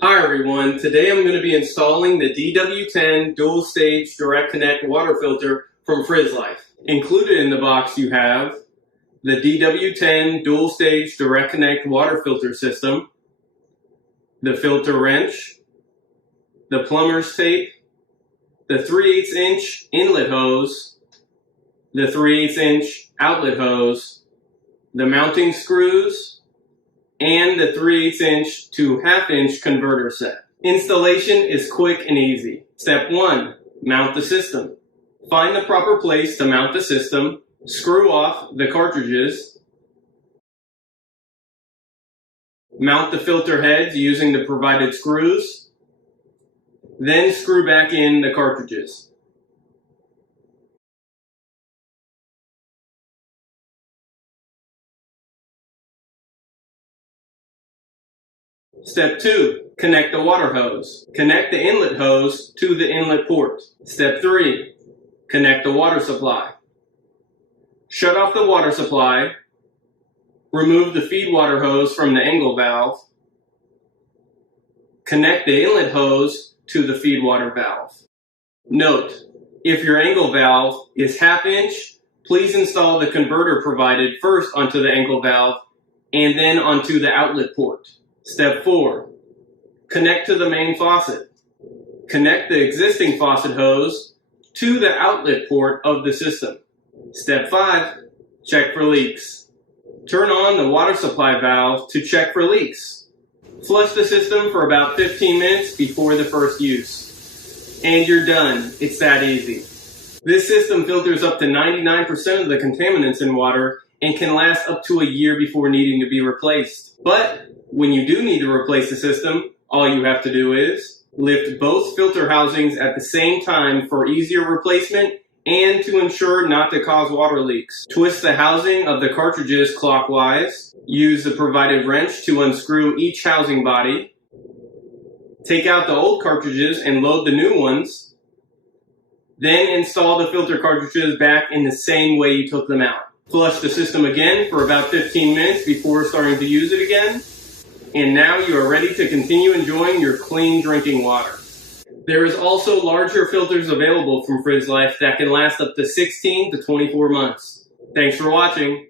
Hi everyone, today I'm going to be installing the DW10 dual stage direct connect water filter from Frizzlife. Included in the box you have the DW10 dual stage direct connect water filter system, the filter wrench, the plumber's tape, the 3/8 inch inlet hose, the 3/8 inch outlet hose, the mounting screws, and the 3/8 inch to 1/2 inch converter set. Installation is quick and easy. Step 1. Mount the system. Find the proper place to mount the system. Screw off the cartridges. Mount the filter heads using the provided screws. Then screw back in the cartridges. Step 2. Connect the water hose. Connect the inlet hose to the inlet port. Step 3. Connect the water supply. Shut off the water supply. Remove the feed water hose from the angle valve. Connect the inlet hose to the feed water valve. Note, if your angle valve is 1/2 inch, please install the converter provided first onto the angle valve and then onto the outlet port. Step 4. Connect to the main faucet. Connect the existing faucet hose to the outlet port of the system. Step 5. Check for leaks. Turn on the water supply valve to check for leaks. Flush the system for about 15 minutes before the first use. And you're done. It's that easy. This system filters up to 99% of the contaminants in water and can last up to a year before needing to be replaced. But when you do need to replace the system, all you have to do is lift both filter housings at the same time for easier replacement and to ensure not to cause water leaks. Twist the housing of the cartridges clockwise. Use the provided wrench to unscrew each housing body. Take out the old cartridges and load the new ones. Then install the filter cartridges back in the same way you took them out. Flush the system again for about 15 minutes before starting to use it again. And now you are ready to continue enjoying your clean drinking water. There is also larger filters available from Frizzlife that can last up to 16 to 24 months. Thanks for watching.